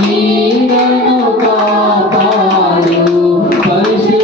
నీడను కాపాడు పరిశుద్ధ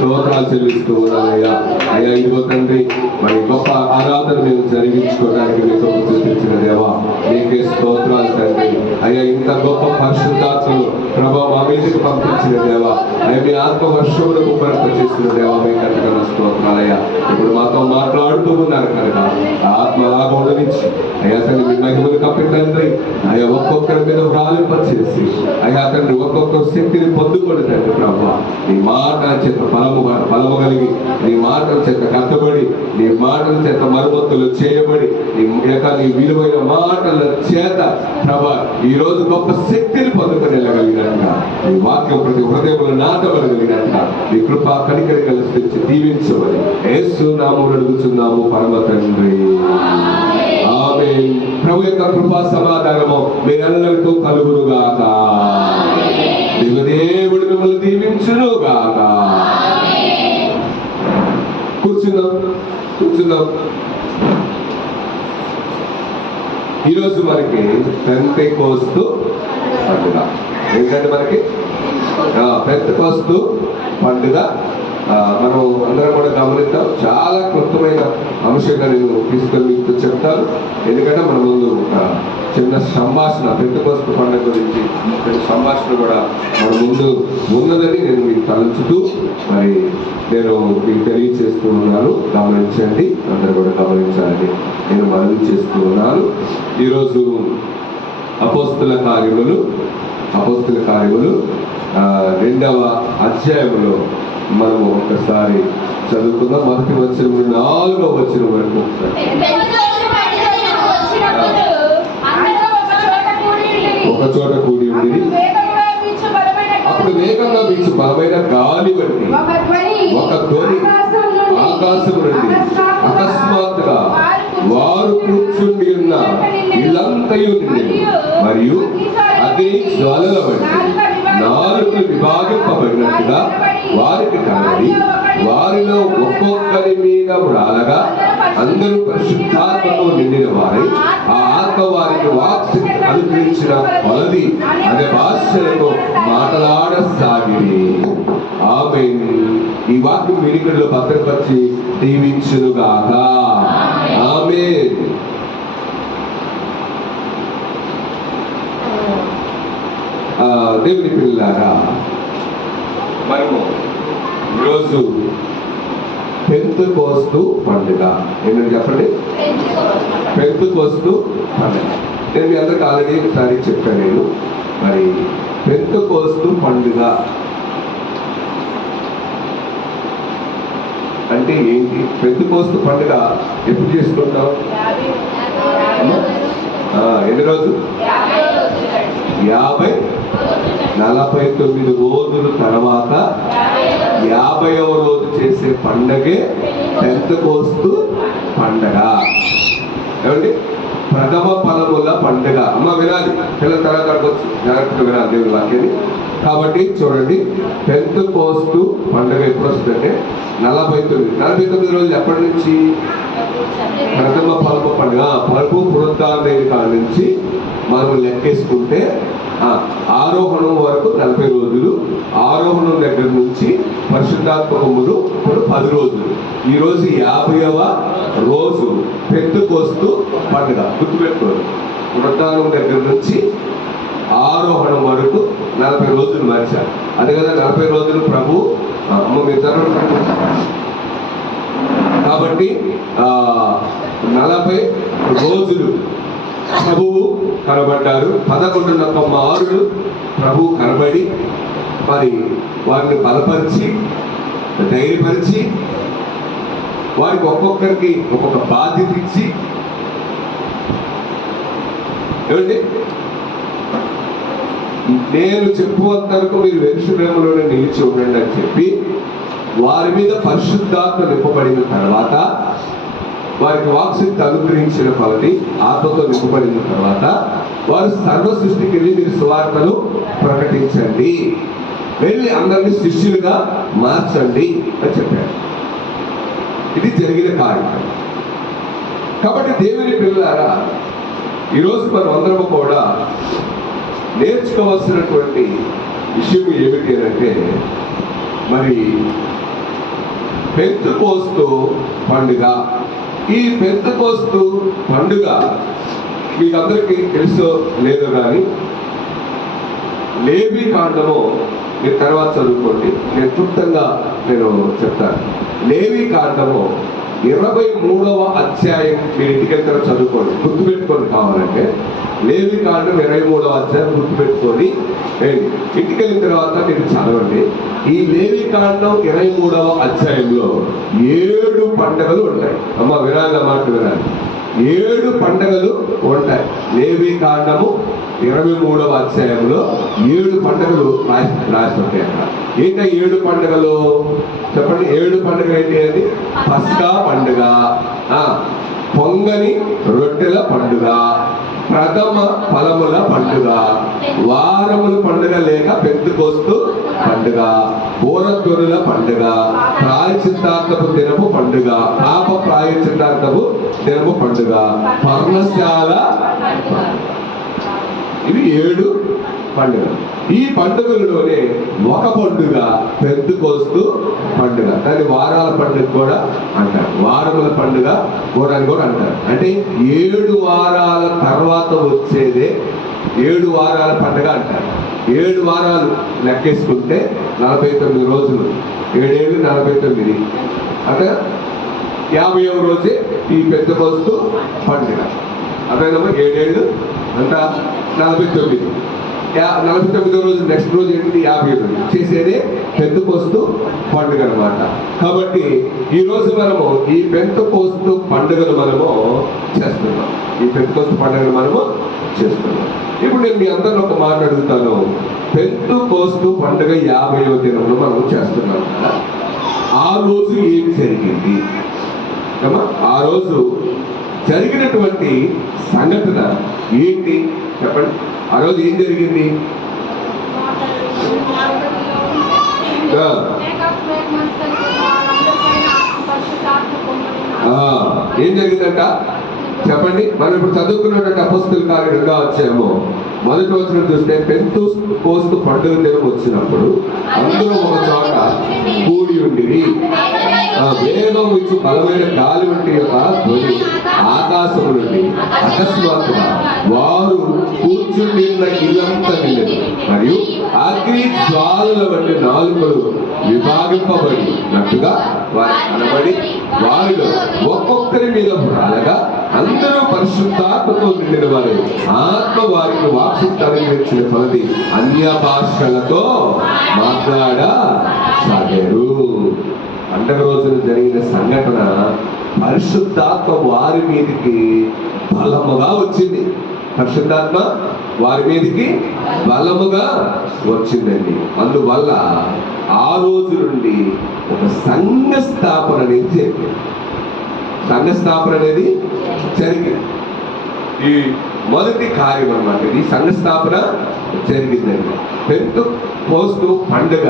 స్తోత్రాలు చెల్లిస్తూ ఉన్నానయ్యా. అయ్యా ఇదిగో తండ్రి మరి గొప్ప ఆరాధన మేము జరిగించుకోవడానికి మీకు చూపించిన దేవా మీకే స్తోత్రాలు తండ్రి. అయ్యా ఇంత గొప్ప పరిశుద్ధాత్మను ప్రభా మా మీదకి పంపించిన దేవా, అయ్యా మీ ఆత్మ వర్షములకు చేసిన దేవా మీకు అంతకన్నా స్తోత్రాలయ్యా. ఇప్పుడు మాతో మాట్లాడుతూ ఉన్నారు కనుక ఆత్మ లాగా ఉండనిచ్చి అయ్యా తండ్రి మీ మహిమను కప్పెట్టండి. అయ్యా ఒక్కొక్కరి మీద వ్రాలింపచేసి అయ్యా తండ్రి ఒక్కొక్కరు శక్తిని పొందుకొని తండ్రి ప్రభా నీ మాటల చేత బలము కలిగి నీ మాటల చేత కట్టబడి నీ మాటల చేత మరమ్మతులు చేయబడి నీ విలువైన మాటల చేత ప్రభా ఈ రోజు గొప్ప శక్తిని పొందుకొని వెళ్ళగలిగినట్టుగా ఈ వాక్యం ప్రతి హృదయంలో నాటగలిగినట్టుగా మీ కృపా కనికరి కలిసి దీవించమని యేసు నామములో అడుగుచున్నాము పరమ తండ్రి. ఆమేన్. ప్రభు యొక్క కృపా సమాధానము మీరందరితో కలుగునుగాక. దేవుడు మిమ్మల్ని దీవించునుగాక. కూర్చుందాం. ఈరోజు మనకి పెంతెకోస్తు పండుగ. ఏంటంటే మనకి పెంతెకోస్తు పండుగ మనం అందరం కూడా గమనిద్దాం. చాలా క్లుప్తమైన అంశంగా నేను తీసుకొని మీకు చెప్తాను. ఎందుకంటే మన ముందు చిన్న సంభాషణ పెంతెకోస్తు పండుగ గురించి సంభాషణ కూడా మన ముందు ఉన్నదని నేను మీకు తలంచుతూ మరి నేను మీకు తెలియచేస్తూ ఉన్నాను. గమనించండి, అందరూ కూడా గమనించాలని నేను మనవి చేస్తూ ఉన్నాను. ఈరోజు అపోస్తుల కార్యములు 2వ అధ్యాయంలో మనము ఒకసారి చదువుకుందాం. మొదటి వచనం 4వ వచనం వరకు ఒకసారి. ఒక చోట కూడి ఉండి అప్పుడు వేగంగా వీచు బలమైన గాలి వంటి ఒక ధ్వని ఆకాశం నుండి అకస్మాత్తుగా వారు కూర్చుండి ఉన్న ఇల్లంతయు నిండి మరియు అగ్ని జ్వాలల వంటి నాలుగు విభాగింపబడినట్టుగా వారికి కనబడి వారిలో ఒక్కొక్కరి మీద రాలగా అందరూ పరిశుద్ధాత్మతో నిండిన వారై ఆ ఆత్మ వారికి వాక్శక్తి అనుగ్రహించిన కొలది అనే భాషలతో మాట్లాడసాగిరి. ఆమేన్. ఈ వాక్యం వినికిడిలో భద్రపరిచి దీవించునుగాక. ఆమేన్. దేవుని పిల్లారా, మనము ఈరోజు పెంతెకోస్తు పండుగ. ఏంటంటే చెప్పండి, పెంతెకోస్తు పండుగ. నేను మీ అందరికి ఆల్రెడీ ఒకసారి చెప్పాను. నేను మరి పెంతెకోస్తు పండుగ అంటే ఏంటి? పెంతెకోస్తు పండుగ ఎప్పుడు చేసుకుంటాం? ఎన్ని రోజులు? 49 రోజుల తర్వాత 50వ రోజు చేసే పండగే పెంతెకోస్తు పండగ. ఏమండి? ప్రథమ ఫలముల పండుగ. అమ్మ వినాలి, పిల్లల తర్వాత వచ్చి జాగ్రత్తగా వినాలి దేవుని వాక్యాన్ని. కాబట్టి చూడండి, పెంతెకోస్తు పండుగ ఎప్పుడు వస్తుందంటే 49 రోజులు. ఎప్పటి నుంచి? ప్రథమ ఫలము పండుగ. పలుపు పునరుద్ధారణ కాడ నుంచి మనం లెక్కేసుకుంటే ఆరోహణం వరకు 40 రోజులు. ఆరోహణం దగ్గర నుంచి పరిశుద్ధాత్మకములు 10 రోజులు. ఈ రోజు 50వ రోజు పెంతెకోస్తు పండుగ. గుర్తుపెట్టుకోండి, పునరుద్ధానం దగ్గర నుంచి ఆరోహణం వరకు 40 రోజులు మార్చారు. అదే కదా 40 రోజులు ప్రభు మీరు జరగడం. కాబట్టి 40 రోజులు ప్రభువు కనబడ్డారు. 11 మారులు ప్రభువు కనబడి మరి వారిని బలపరిచి ధైర్యపరిచి వారికి ఒక్కొక్కరికి ఒక్కొక్క బాధ్యత ఇచ్చి, ఏమండి, నేను చెప్పువంత వరకు మీరు యెరూషలేములోనే నిలిచి ఉండండి అని చెప్పి వారి మీద పరిశుద్ధాత్మ నింపబడిన తర్వాత, వారికి వాక్శక్తి అనుగ్రహించిన కొలది ఆత్మతో నింపబడిన తర్వాత వారు సర్వ సృష్టికి వెళ్ళి మీరు సువార్తను ప్రకటించండి, వెళ్ళి అందరినీ శిష్యులుగా మార్చండి అని చెప్పారు. ఇది జరిగిన కార్యక్రమం. కాబట్టి దేవుని పిల్లలారా, ఈరోజు మనం అందరం కూడా నేర్చుకోవాల్సినటువంటి విషయం ఏమిటి అంటే, మరి పెంతెకోస్తు పండుగ. ఈ పెంతెకోస్తు పండుగ మీకు అందరికీ తెలుసో లేదో కానీ లేవి కాండము మీరు తర్వాత చదువుకోండి, నేను క్లుప్తంగా చెప్తాను. లేవి కాండము 23వ అధ్యాయం మీరు ఇంటికి వెళ్తారో చదువుకోండి, గుర్తుపెట్టుకోండి. కావాలంటే లేవి కాండం 23వ అధ్యాయం గుర్తుపెట్టుకొని ఇంటికి వెళ్ళిన తర్వాత మీరు చదవండి. ఈ లేవి కాండం 23వ అధ్యాయంలో 7 పండుగలు ఉంటాయి. అమ్మ వినాలి, మాట వినాలి. 7 పండుగలు ఉంటాయి. లేవి కాండము 23వ అధ్యాయంలో 7 పండుగలు రాసి ఉంటాయి. అక్కడ ఏంటో 7 పండుగలు చెప్పండి. 7 పండుగ ఏంటి? అది పస్కా పండుగ, పొంగని రొట్టెల పండుగ, ప్రథమ ఫలముల పండుగ, వారముల పండుగ లేక పెంతెకోస్తు పండుగ, బోరద్వరుల పండుగ, ప్రాయశ్చిత్తార్థపు దినపు పండుగ, పాప ప్రాయశ్చిత్తార్థపు దినపు పండుగ, పర్ణశాల. ఇవి 7 పండుగలు. ఈ పండుగలలోనే ఒక పండుగ పెంతెకోస్తు పండుగ. దాన్ని వారాల పండుగ కూడా అంటారు, వారముల పండుగ కూడా అని కూడా అంటారు. అంటే 7 వారాల తర్వాత వచ్చేదే 7 వారాల పండుగ అంటారు. 7 వారాలు లెక్కేసుకుంటే 49 రోజులు, 7 ఏళ్ళు 49. అంటే 50వ రోజే ఈ పెంతెకోస్తు పండుగ. అదేనమ్మా 7 ఏళ్ళు అంతా 49. 49వ రోజు నెక్స్ట్ రోజు ఏంటి? 50 రోజు చేసేదే పెంతెకోస్తు పండుగ అనమాట. కాబట్టి ఈ రోజు మనము ఈ పెంతెకోస్తు పండుగను మనము చేస్తున్నాం. ఈ పెంతెకోస్తు పండుగను మనము చేస్తున్నాం. ఇప్పుడు నేను మీ అందరిలో ఒక మాట అడుగుతాను. పెంతెకోస్తు పండుగ 50వ దినంలో మనం చేస్తున్నాం కదా. ఆ రోజు ఏం జరిగింది? ఆ రోజు జరిగినటువంటి సంఘటన ఏంటి చెప్పండి. ఆ రోజు ఏం జరిగింది? ఏం జరిగిందంట చెప్పండి. మనం ఇప్పుడు చదువుకున్నటువంటి అపొస్తలుల కార్యం 2వ అధ్యాయము మొదటి వచనం చూస్తే పెంతెకోస్తు పండుగ దినం వచ్చినప్పుడు అందరూ ఒక చోట కూడి ఉండిరి. వేగం ఇచ్చి బలమైన గాలి వంటి యొక్క ధ్వని ఆకాశము నుండి అకస్మాత్తుగా వారు కూర్చుండిన ఇల్లంతా నిండెను. మరియు అగ్ని జ్వాలల వంటి నాలుకలు విభాగింపబడినట్టుగా వారు కనబడి వారిలో ఒక్కొక్కరి మీద రాలగా అందరూ పరిశుద్ధాత్మతో నిండిన వారు ఆత్మ వారికి వాక్సిస్తానికి వచ్చిన కొలది అన్య భాషలతో మాట్లాడసాగారు. పండగ రోజున జరిగిన సంఘటన పరిశుద్ధాత్మ వారి మీదకి బలముగా వచ్చింది. పరిశుద్ధాత్మ వారి మీదకి బలముగా వచ్చిందండి. అందువల్ల ఆ రోజు నుండి ఒక సంఘ స్థాపన అనేది జరిగింది. సంఘ స్థాపన అనేది జరిగింది. ఈ మొదటి కార్యం అన్నమాట. ఇది సంఘ స్థాపన జరిగిందండి. పెంతెకోస్తు పండుగ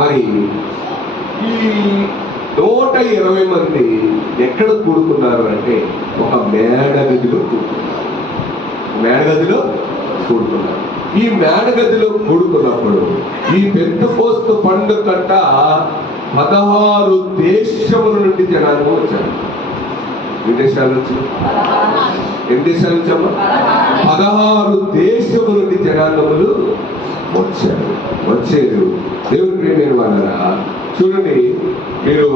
మరి ఈ 120 మంది ఎక్కడ కూడుకున్నారు అంటే ఒక మేడగదిలో కూడుకున్నారు. ఈ మేడగదిలో కూడుకున్నప్పుడు ఈ పెంతెకోస్తు పండుగ కంట 16 దేశముల నుండి జనాలు వచ్చారు. ఎన్ని దేశాల నుంచి? ఎన్ని దేశాల నుంచి అమ్మా? 16 దేశముల నుండి జనాంగములు వచ్చారు. దేవుని ప్రియమైన వాళ్ళరా, చూడండి మీరు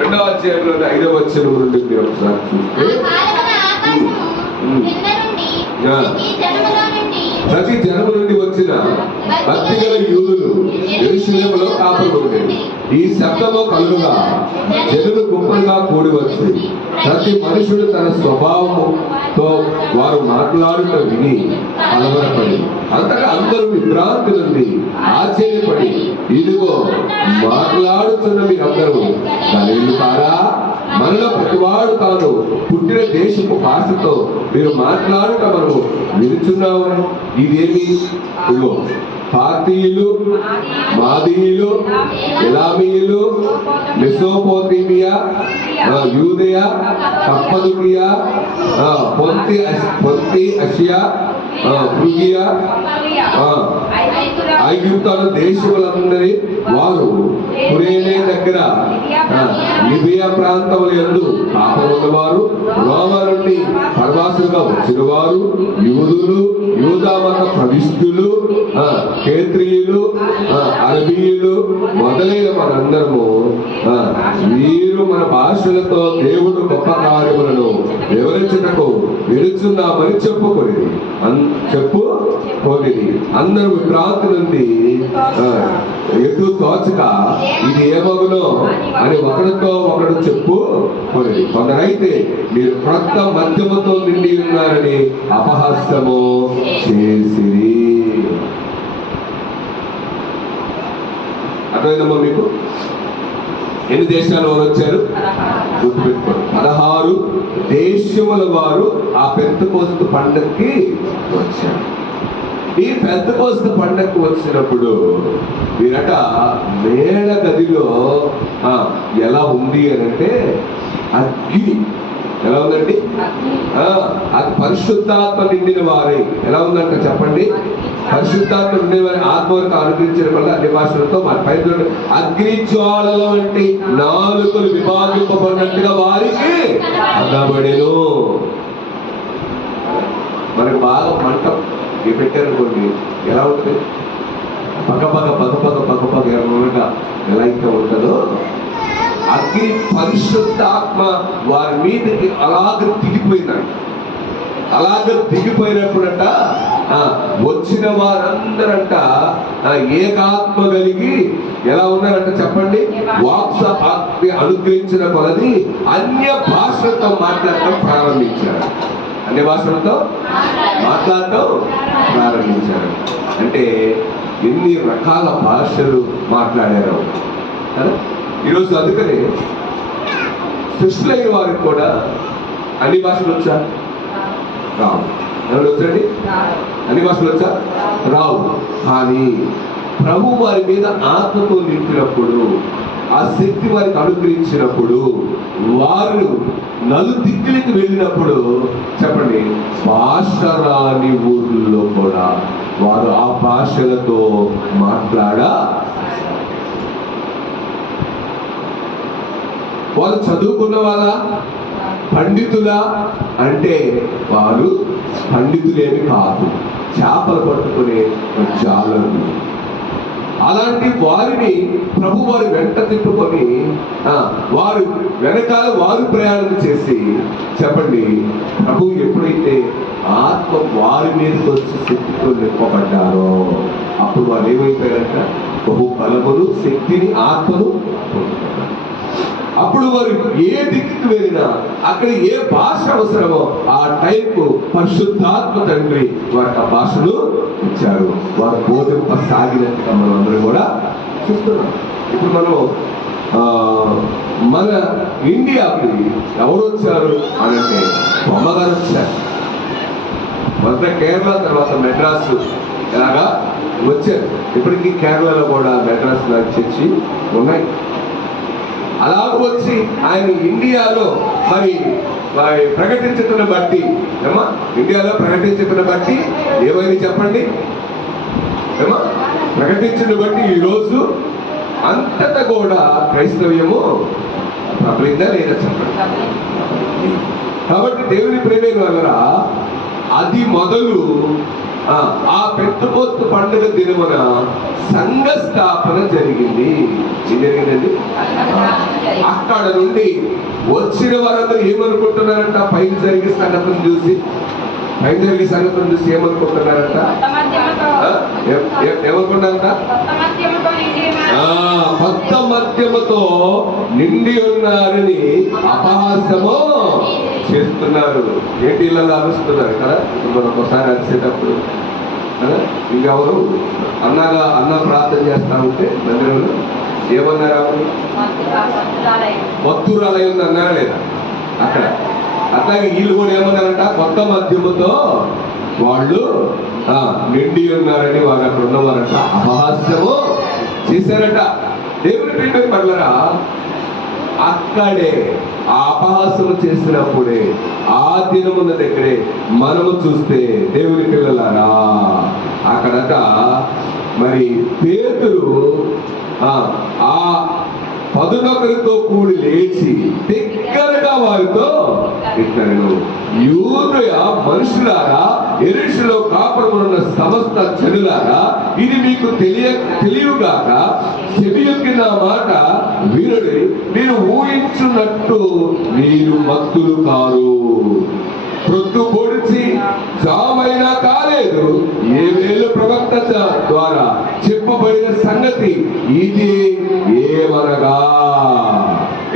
2వ అధ్యాయంలో 5వ వచనం నుండి మీరు ఒకసారి చూస్తే ప్రతి జనము నుండి వచ్చిన భక్తి గల యూదులు యెరూషలేములో కాపురం ఉండేది. ఈ శబ్దము కలుగుగా జనులు గుంపులుగా కూడి వచ్చి ప్రతి మనుషుడు తన స్వభావముతో వారు మాట్లాడుతూ విని కలవరపడి అంతటా అందరూ విభ్రాంతి నుండి ఆశ్చర్యపడి ఇదిగో మాట్లాడుతున్న మీరందరూ గలీలు కారా? మనలో ప్రతివాడు తాను పుట్టిన దేశపు భాషతో మీరు మాట్లాడుట మనము వినుచున్నాము. ఇదేమి? ఇదిగో పార్తీయులు, మాదీయులు, ఎలామీయులు, మెసోపోతేమియా, యూదయ, కప్పదొకియా, పొంతి అషియా, ఫ్రుగియా, ఐగుప్తు దేశములందరి వారు కురేనే దగ్గర లిబియా ప్రాంతముల యందు కాపురమున్నవారు, రోమా నుండి పరవాసులుగా వచ్చిన వారు, యూదులు, యూదా మత ప్రవిష్టులు, కేత్రియులు, అరబీయులు మొదలైన మనందరము వీరు మన భాషలతో దేవుడు గొప్ప కార్యములను వివరించుటకు విరుచున్నామని చెప్పుకొనిది. అందరూ విభ్రాంతి నుండి ఎటు తోచక ఇది ఏమగునో అని ఒకరితో ఒకడు చెప్పుకొనిది. కొందరైతే మీరు క్రొత్త మద్యముతో నిండి ఉన్నారని అపహాస్యము చేసిరి. అర్థమైందమ్మా మీకు? ఎన్ని దేశాల వారు వచ్చారు? గుర్తుపెట్టుకోండి, 16 దేశముల వారు ఆ పెంతెకోస్తు పండగకి వచ్చారు. ఈ పెంతెకోస్తు పండగకు వచ్చినప్పుడు వీరట మేడ గదిలో ఎలా ఉంది అని అంటే అగ్ని ఎలా ఉందండి? అది పరిశుద్ధాత్మ నిండిన వారే ఎలా ఉందంట చెప్పండి. పరిశుద్ధాత్మ నిండిన వారి ఆత్మకు అనుగ్రహించడం వల్ల అన్ని భాషలతో పైన అగ్ని జ్వాలల వంటి నాలుకలు విభాగింపబడినట్టుగా వారికి అందబడెను. మనకు బాగా మంట పెట్టారనుకోండి ఎలా ఉంటుంది? పక్క ఎర్రగా ఎలా అయితే ఉంటుందో అగ్ని పరిశుద్ధాత్మ వారి మీదకి అలాగ దిగిపోయిందంట. అలాగ దిగిపోయినప్పుడంట వచ్చిన వారందరంట ఏకాత్మ కలిగి ఎలా ఉన్నారంటే చెప్పండి, వాక్సాన్ని అనుగ్రహించిన కొలది అన్య భాషలతో మాట్లాడటం ప్రారంభించారు. అన్య భాషలతో మాట్లాడటం ప్రారంభించారు. అంటే ఎన్ని రకాల భాషలు మాట్లాడారు కదా. ఈరోజు అందుకనే సృష్టిలైన వారికి కూడా అన్ని భాషలు వచ్చా? రావు. ఎవరు వచ్చండి? అన్ని భాషలు వచ్చా? రావు. కానీ ప్రభు వారి మీద ఆత్మతో నింపినప్పుడు, ఆ శక్తి వారికి అనుగ్రహించినప్పుడు, వారు నలుదిక్కులకి వెళ్ళినప్పుడు చెప్పండి, భాష రాని ఊర్లో కూడా వారు ఆ భాషలతో వారు చదువుకున్న వాళ్ళ, పండితులా అంటే వారు పండితులేమి కాదు, చేపలు పట్టుకునే జాలరు. అలాంటి వారిని ప్రభు వారి వెంట తిప్పుకొని వారు వెనకాల వారు ప్రయాణం చేసి చెప్పండి, ప్రభు ఎప్పుడైతే ఆత్మ వారి మీదకి వచ్చి శక్తితో నింపబడ్డారో అప్పుడు వారు ఏమైపోయారంట, బహు బలమును, శక్తిని, ఆత్మను పొందుతారు. అప్పుడు వారు ఏ దిక్కుకు వెళ్ళినా అక్కడ ఏ భాష అవసరమో ఆ టైంకు పరిశుద్ధాత్మ తండ్రి వారికి ఆ భాషను ఇచ్చారు. వారు బోధింప సాగినట్టుగా మనం అందరం కూడా చూస్తున్నాం. ఇప్పుడు మనం మన ఇండియాకి ఎవరు వచ్చారు అని అంటే బొమ్మగారు వచ్చారు. మొదట కేరళ, తర్వాత మెడ్రాసు ఇలాగా వచ్చారు. ఇప్పటికీ కేరళలో కూడా మెడ్రాస్ చర్చి ఉన్నాయి. అలాగ వచ్చి ఆయన ఇండియాలో మరి ప్రకటించటం బట్టి ఏమా, ఇండియాలో ప్రకటించటం బట్టి ఏమైంది చెప్పండి ఏమా, ప్రకటించడం బట్టి ఈరోజు అంతటా కూడా క్రైస్తవ్యము ప్రబలిందా లేదా చెప్పండి. కాబట్టి దేవుని ప్రేమైన వల్ల అది మొదలు ఆ పెంతెకోస్తు పండుగ దినమున సంఘ స్థాపన జరిగింది. ఏం జరిగిందండి? అక్కడ నుండి వచ్చిన వారందరూ ఏమనుకుంటున్నారంట, పైకి జరిగే సంగతిని చూసి ఏమనుకుంటున్నారంట, ఏమనుకున్నారంట, కొత్త మద్యముతో నిండి ఉన్నారని అపహాస్యము చేస్తున్నారు. ఏంటి ఇలా అరుస్తున్నారు కదా. మనం ఒకసారి అరిసేటప్పుడు ఇంకెవరు అన్న ప్రార్థన చేస్తా ఉంటే మందిరంలో ఏమన్నారా, మత్తురాలై ఉంది అన్నారా లేదా అక్కడ. అట్లాగే వీళ్ళు కూడా ఏమన్నారంట, కొత్త మద్యముతో వాళ్ళు నిండి ఉన్నారని వారు అక్కడ ఉన్నవారంట అపహాస్యము చేశారట. దేవుని ప్రేమ పట్లరా అక్కడే ఆ అపహాసము చేసినప్పుడే ఆ దినమున్న దగ్గరే మనము చూస్తే దేవుని పిల్లలారా అక్కడట మరి పేతురు ఆ 11 కూడి లేచి దగ్గరగా వారితో ఇట్లను, యూదయ మనుషులారా, యెరూషలేములో కాపురమున్న సమస్త జనులారా, ఇది మీకు తెలియగాక చెవియొక్కి నా మాట వినుడి. మీరు ఊహించున్నట్టు మీరు మత్తులు కారు. ప్రొద్దు పొడిచి జామైనా కాలేదు. ఏవేలు ప్రవక్త ద్వారా చెప్పబడిన సంగతి ఇది ఏమనగా.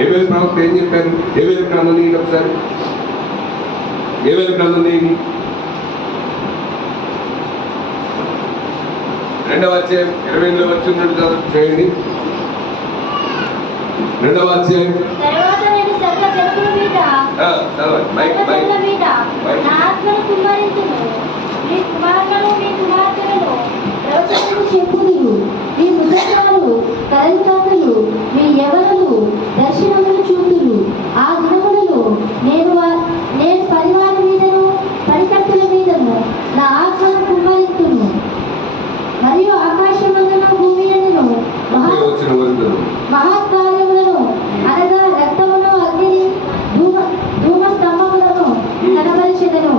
ఏవేలు ప్రవక్త ఏం చెప్పారు? ఏవేలు గ్రంథం నీకు ఒకసారి, ఏవేలు గ్రంథం నీకు 2వ అధ్యాయం 28వ వచనం నుండి చేయండి. 2వ అధ్యాయం. మీ యవనులు దర్శనములు చూతురు. ఆ దినములలో నేను పరివారం మీదను పరికట్టుల మీదను నా ఆత్మను కుమ్మరింతును. మరియు ఆకాశమందును భూమి యందును మహత్కార్యములను అనగా రక్తమును, అగ్నిని, ధూమ స్తంభములను కనబరిచెదను.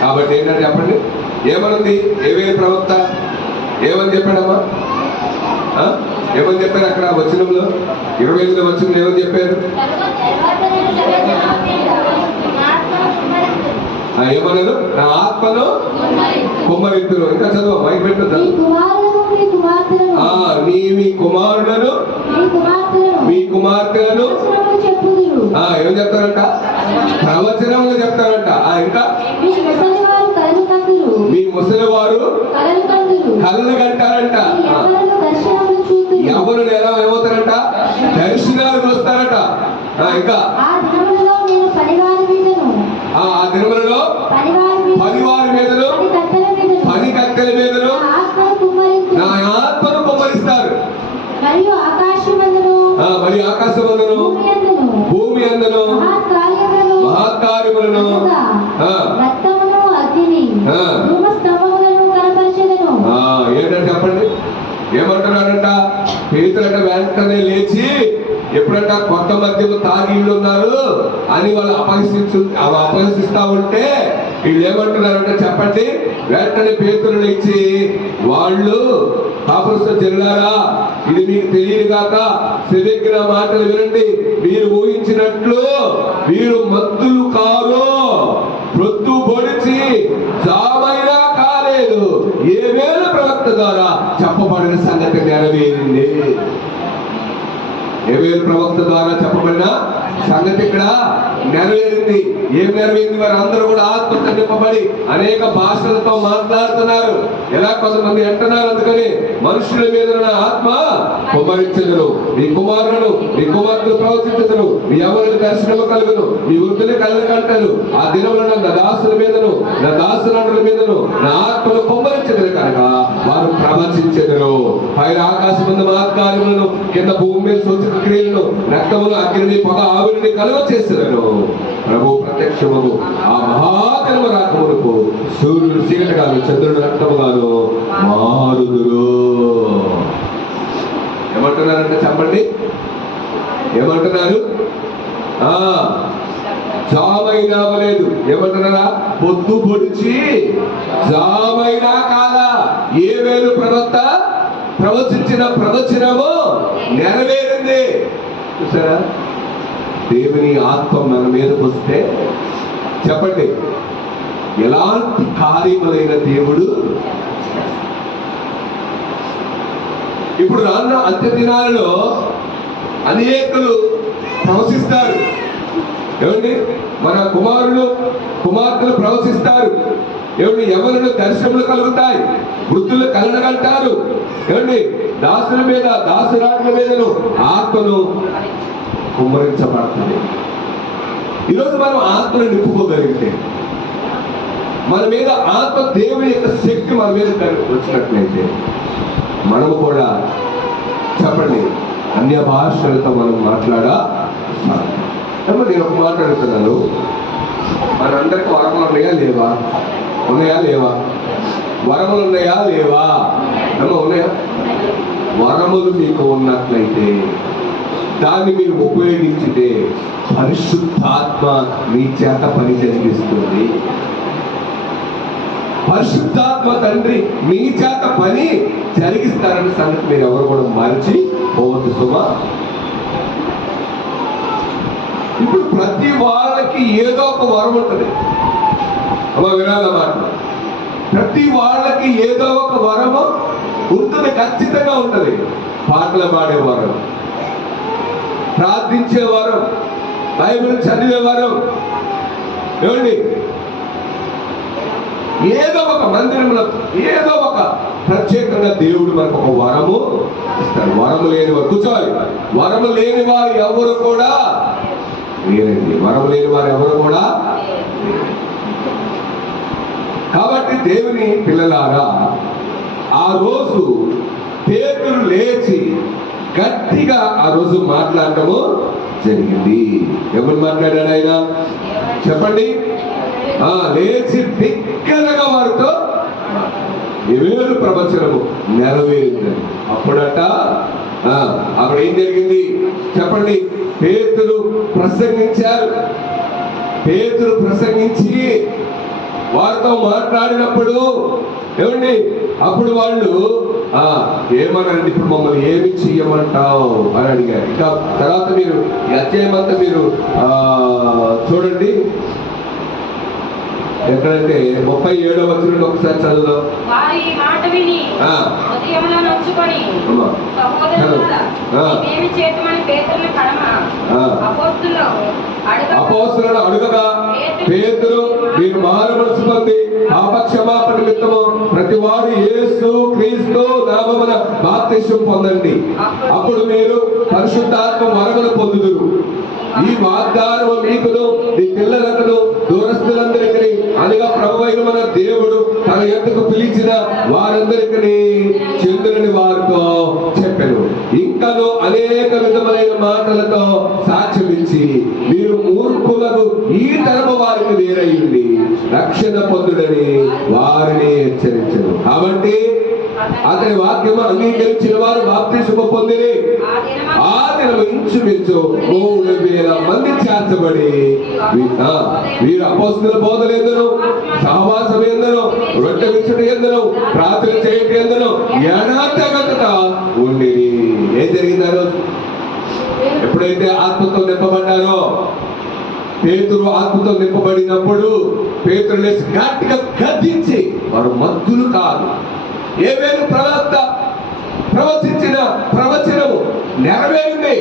కాబట్టి ఏంటంటే చెప్పండి, ఏమనుంది? ఏవేలు ప్రవక్త ఏమని చెప్పాడమ్మా? ఏమని చెప్పారు అక్కడ వచనంలో? 25వ వచనంలో ఏమని చెప్పారు? ఏమన్నారు? నా ఆత్మను కుమ్మరింతును. ఇంకా చదువు, మైక్ పెట్టు. మీ కుమార్తెలను మీ కుమార్తెలను ప్రవచనములు చెప్పుదురు. ఏం చెప్తారంట? ప్రవచనములు చెప్తారంట. ఇంకా మీ ముసలివారు కలలు కందురు. మీ ముసలివారు కలలు కందురు. కలలు కంటారంట. మీ యవ్వనులు దర్శనములు చూతురు. ఎవరు ఎలా ఏమవుతారంట? దర్శనాలు చూస్తారట. ఇంకా ఆ దినములలో నేను పనివారి మీదను ఆ దినములలో పనివారి మీదను పని కత్తెల మీదను నా ఆత్మను కుమ్మరిస్తారు. మరియు ఆకాశమందును భూమి అందును మహత్కార్యములను రక్తమును అగ్నిని ధూమస్తంభములను కనపరచెదను. ఏంటంటే చెప్పండి, ఏమంటున్నాడంట? పేతులంట వెంటనే లేచి, ఎప్పుడంట కొత్త మద్యము తాగిళ్ళు ఉన్నారు అని వాళ్ళు అపహసిస్తా ఉంటే వీళ్ళు ఏమంటున్నారంటే చెప్పండి. వెంటనే పేతులు లేచి, వాళ్ళు పాపరస్థ జనులారా, ఇది మీకు తెలియదు కాక సెలెక్కిన మాటలు వినండి. మీరు ఊహించినట్లు వీరు మత్తులు కారు, ప్రొద్దు పొడిచి జామైనా కాలేదు. ఏవేళ ప్రవక్త ద్వారా చెప్పబడిన సంగతి నెరవేరింది. ఏవేళ ప్రవక్త ద్వారా చెప్పబడిన సంగతి ఇక్కడ నెరవేరింది. ఏం నెరవేరింది? వారు అందరూ కూడా ఆత్మతో నింపబడి అనేక భాషలతో మాట్లాడుతున్నారు. ఎలా కొంతమంది అంటున్నారు, అందుకని మనుషుల మీద ఆత్మ కుమ్మరించదురు. మీ కుమారులను మీ కుమార్తెలు ప్రవచించదురు. మీ ఎవరికి దర్శనము కలుగును. మీ వృద్ధులు కళ్ళు కంటారు. ఆ దినములను నా దాసుల మీదను నా దాసుల మీదను నా ఆత్మను కుమ్మరించదురు కనుక వారు ప్రవచించెదరు. పైన ఆకాశమందు మహత్కార్యములను, కింద భూమి మీద సూచక క్రియలను, రక్తమును అగ్నిని పొగ ఆవిరిని కలుగ చేసేదను. ప్రభు ప్రత్యక్షముగు ఆ మహాదినము రాకమునకు సూర్యుడు చీకటిగాను చంద్రుడు రక్తముగాను మారుదురు. ఏమంటున్నారంటే చెప్పండి, ఏమంటున్నారు? జామైనా అవ్వలేదు. ఏమంటున్నారా? పొద్దు పొడిచి జామైనా కాదా. ఏ వేలు ప్రవక్త ప్రవచించిన ప్రవచనము నెరవేరింది. చూసారా? దేవుని ఆత్మ మన మీదకి వస్తే చెప్పండి, ఎలాంటి కార్యములైన దేవుడు. ఇప్పుడు రాన్న అంత్య దినాలలో అనేకులు ప్రవచిస్తారు. ఏమండి? మన కుమార్తెలు ప్రవచిస్తారు. ఏమండి? ఎవరిని దర్శనములు కలుగుతాయి, వృద్ధులు కలగంటారు. ఏమండి? దాసుల మీద దాసురాట్ల మీదను ఆత్మను కుమ్మరించబడుతుంది. ఈరోజు మనం ఆత్మను నింపుకోగలిగితే, మన మీద ఆత్మ దేవుని యొక్క శక్తి మన మీద వచ్చినట్లయితే మనము కూడా చెప్పండి అన్య భాషలతో మనం నేను ఒక మాట్లాడుతున్నాను. మనందరికీ వరములు ఉన్నాయా లేవా? వరములు ఉన్నాయా లేవా? ఉన్నాయా? వరములు మీకు ఉన్నట్లయితే దాన్ని మీరు ఉపయోగించితే పరిశుద్ధాత్మ మీ చేత పని జరిగిస్తుంది. పరిశుద్ధాత్మ తండ్రి మీ చేత పని జరిగిస్తారని సంగతి మీరు ఎవరు కూడా మరిచి పోవద్దు సుమా. ఇప్పుడు ప్రతి వాళ్ళకి ఏదో ఒక వరం ఉంటుంది. అమ్మా వినాలన్నమాట. ప్రతి వాళ్ళకి ఏదో ఒక వరము ఉంటుంది, ఖచ్చితంగా ఉంటుంది. పాటలు పాడే వరం, ప్రార్థించే వరం, బైబిల్ చదివే వరం, ఏమండి ఏదో ఒక మందిరంలో ఏదో ఒక ప్రత్యేకంగా దేవుడు మనకు ఒక వరము ఇస్తాడు. వరము లేని వారు కూర్చోవాలి. వరము లేని వారు ఎవరు కూడా లేరండి. వరము లేని వారు ఎవరు కూడా. కాబట్టి దేవుని పిల్లలారా, ఆ రోజు పేతురు లేచి గట్టిగా ఆ రోజు మాట్లాడటము జరిగింది. ఎవరు మాట్లాడాడు ఆయన చెప్పండి? లేచి బిగ్గరగా వారితో ఏవేలు ప్రవచనము నెరవేరింది. అప్పుడట అక్కడ ఏం జరిగింది చెప్పండి? పేతురు ప్రసంగించారు. పేతురు ప్రసంగించి వారితో మాట్లాడినప్పుడు ఏమండి, అప్పుడు వాళ్ళు ఏమనండి, ఇప్పుడు మమ్మల్ని ఏమి చెయ్యమంటావు అని అడిగారు. ఇంకా తర్వాత మీరు ఈ అధ్యాయం అంతా మీరు చూడండి. ఎక్కడంటే 37వ వచనం ఒకసారి చదువుదాం. వారి ఈ మాట విని ఆ. హృదయములో నొచ్చుకొని అమ్మా. సహోదరులారా, ఆ. మేమేమి చేతమని పేతురుని కడమ ఆ. అపోస్తలులను అడుగగా పేతురు మీరు మారు మనసు పొంది పాపక్షమాపణ నిమిత్తము ప్రతివాడు యేసు క్రీస్తు నామమున బాప్తిస్మం పొందండి, అప్పుడు మీరు పరిశుద్ధాత్మ వరములు పొందుదురు. ఈ వాగ్దానము మీకును మీ పిల్లలకును దూరస్తులందరికీ అనగా ప్రభువైన మన దేవుడు తన యొద్దకు పిలిచిన వారందరికీ చెందునని వారితో చెప్పెను. ఇంకను అనేక విధమైన మాటలతో సాక్ష్యమిచ్చి మీరు మూర్ఖులకు ఈ తరము వారికి వేరయ్యింది రక్షణ పొందుడని వారిని హెచ్చరించను. కాబట్టి అతని వాక్యము అంగీకరించిన వారు బాప్తిస్మము పొందిరి. ఆ దినము ఇంచుమించు 3000 మంది చేర్చబడి వీరు అపోస్తలుల బోధలు ఎందరో, సహవాసం ఎందరో, రొట్టె విచ్చుట ఎందరో, ప్రార్థన చేయటం ఎందరో ఎడతెగక ఉండి. ఏం జరిగిందారో? ఎప్పుడైతే ఆత్మతో నింపబడ్డారో, పేతురు ఆత్మతో నింపబడినప్పుడు పేతురు లేచి గట్టిగా గద్దించి, వారు మద్దులు కాదు, ఏమేమి ప్రవక్త ప్రవచించిన ప్రవచనము నెరవేరింది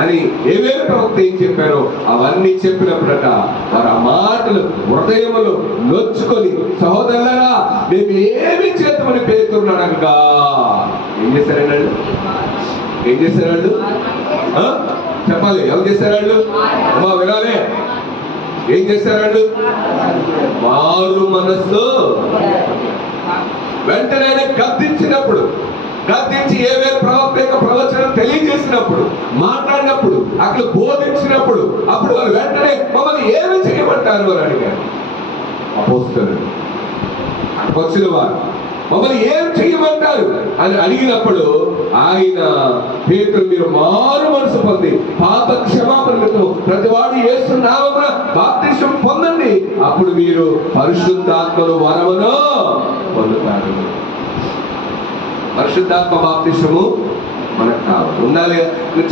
అని ఏమేమి ప్రవక్త ఏం చెప్పారో అవన్నీ చెప్పినప్పుడట వారు ఆ మాటలు హృదయములు నొచ్చుకొని, సహోదరులారా మేము ఏమి చేద్దామని పేతురుని అడగగా ఏం చేశారండి? ఏం చేశారు? చెప్పాలి. ఎవరు చేశారు? అమ్మా వినాలే. ఏం చేశారు? మారు మనస్సు వెంటనే గద్దించినప్పుడు, గద్దించి ఏవేవి ప్రవక్త యొక్క ప్రవచనం తెలియజేసినప్పుడు, మాట్లాడినప్పుడు, అక్కడ బోధించినప్పుడు, అప్పుడు వాళ్ళు వెంటనే మమ్మల్ని ఏమి చేయమంటారు అని అడిగారు. అపోస్తలులు అక్కడికి వచ్చిన వారు మమ్మల్ని ఏం చేయమంటారు అని అడిగినప్పుడు ఆయన పేతురు మీరు మారు మనసు పొంది పాప క్షమాపణ నిమిత్తము ప్రతివాడు యేసు నామమున బాప్తిస్మం పొందండి, అప్పుడు మీరు పరిశుద్ధాత్మను వరమును పొందుతారు. పరిశుద్ధాత్మ బాప్తిస్మము మనకు కావాలి, ఉండాలి.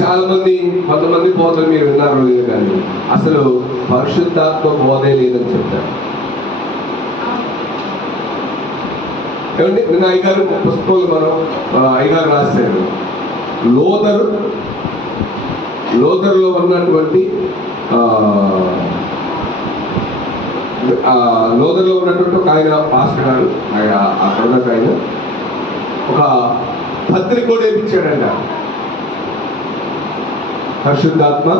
చాలా మంది కొంతమంది బోధలు మీరు విన్నారు లేదు, కానీ అసలు పరిశుద్ధాత్మ బోధే లేదని చెప్తారు. ఏమండి, నిన్న అయ్యగారు పుస్తకాలు మనం అయ్యగారు రాశారు. లోదరులో ఉన్నటువంటి లోదరులో ఉన్నటువంటి ఒక ఆయన పాస్టర్ గారు, ఆయన అక్కడ ఆయన ఒక పత్రిక కూడా వేయించాడంట, పరిశుద్ధాత్మ